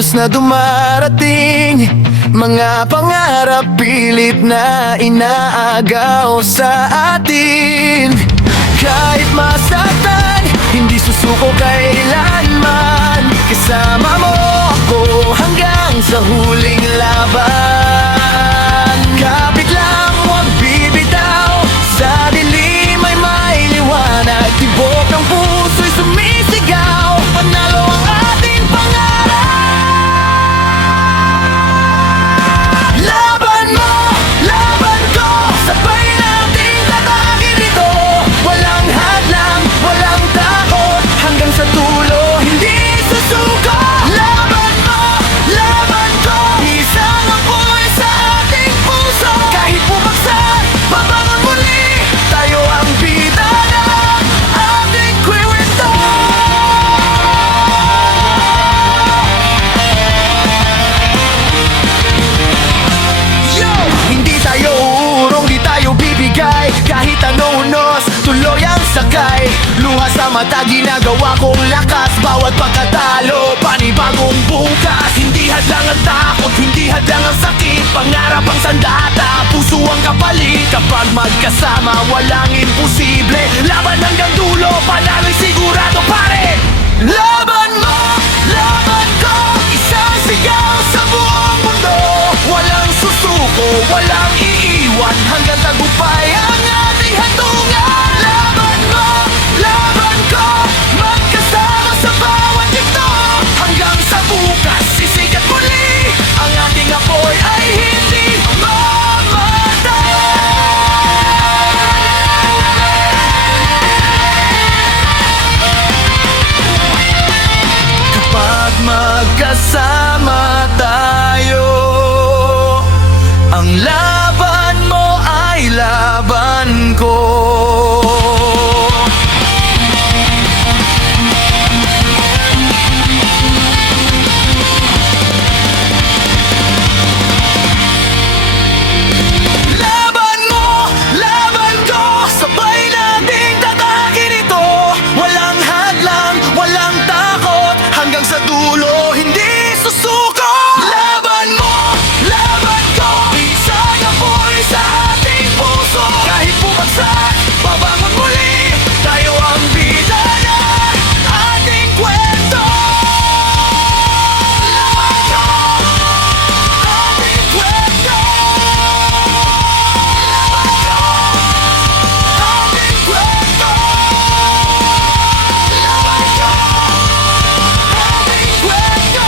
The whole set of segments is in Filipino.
oras na dumarating, mga pangarap pilit na inaagaw sa atin. Kahit masaktan, hindi susuko kailanman. Kasama mo ako hanggang sa huling laban. Kapit lang, huwag bibitaw, sa dilim ay may liwanag. Tibok ng puso'y sumisigaw, panalo ang ating pangarap. Laban mo, laban ko, sabay nating tatagin ito. Walang hadlang, walang takot, hanggang sa dulo hindi susuko. Laban mo, laban ko, isang apoy sa ating puso. Kahit bumagsak, babangon muli, tayo ang bida ng ating kwento. Yo! Hindi tayo uurong, di tayo bibigay. Kahit anong unos, tuloy ang sakay. Luha sa mata, ginagawa kong lakas. Bawat pagkatalo, panibagong bukas. Hindi hadlang ang takot, hindi hadlang ang sakit. Pangarap ang sandata, puso ang kapalit. Kapag magkasama, walang imposible. Laban hanggang dulo, panalo'y sigurado pare. Laban mo, laban ko, isang sigaw sa buong mundo. Walang susuko, walang iiwan, hanggang tagumpay ang ating hantungan. Laban mo, laban ko, magkasama sa bawat ito. Hanggang sa bukas, sisigat muli, ang ating apoy ay hindi mamatay. Kapag magkasama tayo, ang laban mo ay laban ko. Laban mo, laban ko, sabay nating tatakin ito. Walang hadlang, walang takot, hanggang sa dulo hindi susuko. Laban mo, laban ko, isang apoy sa ating puso. Kahit bumagsak, babangon muli, tayo ang bida ng ating kwento. Laban ko, ating kwento. Laban ko, ating kwento. Laban ko, ating kwento.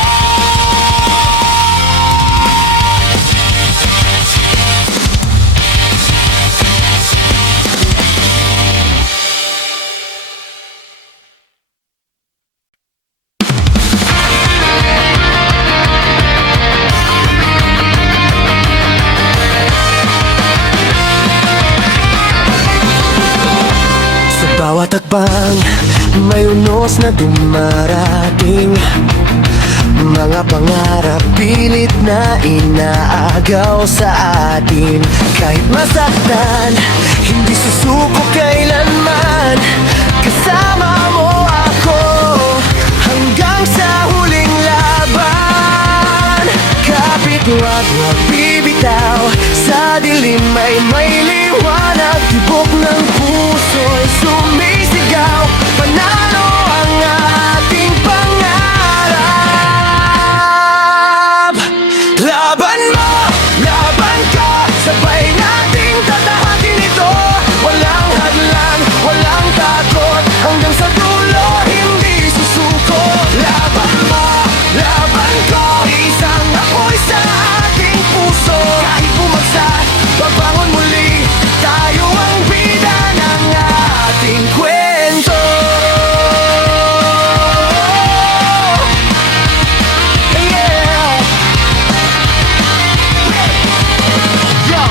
Sa bawat takbang, may unos na dumarating. Mga pangarap pilit na inaagaw sa atin. Kahit masaktan, hindi susuko kailanman. Kasama mo ako hanggang sa huling laban. Kapit huwag bibitaw, sa dilim ay may liwanag. Tibok ng puso'y sumisigaw, panalo ang ating pangarap. Laban mo, laban ka, sabay nating tatahakin ito. Walang hadlang, walang takot, hanggang sa dulo hindi susuko. Laban mo, laban ko, isang apoy sa ating puso. Kahit bumagsak, babangon muli, tayo ang bida ng ating kwento. Yeah. Yo.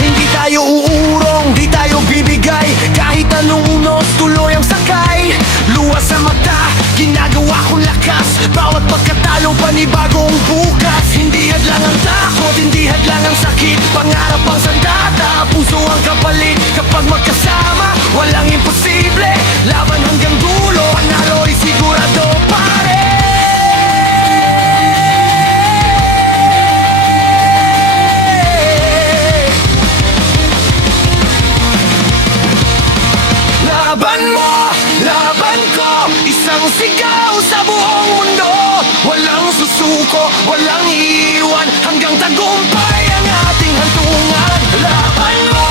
Hindi tayo uurong, di tayo bibigay. Kahit anong unos, tuloy ang sakay. Luha sa mata, ginagawa kong lakas. Bawat pagkatalo, panibagong bukas. Hindi hadlang ang takot, hindi hadlang ang sakit. Pangarap ang sandata, puso ang kapalit. Kapag magkasama, walang imposible. Laban hanggang dulo, panalo'y sigurado pare. sumuko, walang iiwan hanggang tagumpay ang ating hantungan. Laban mo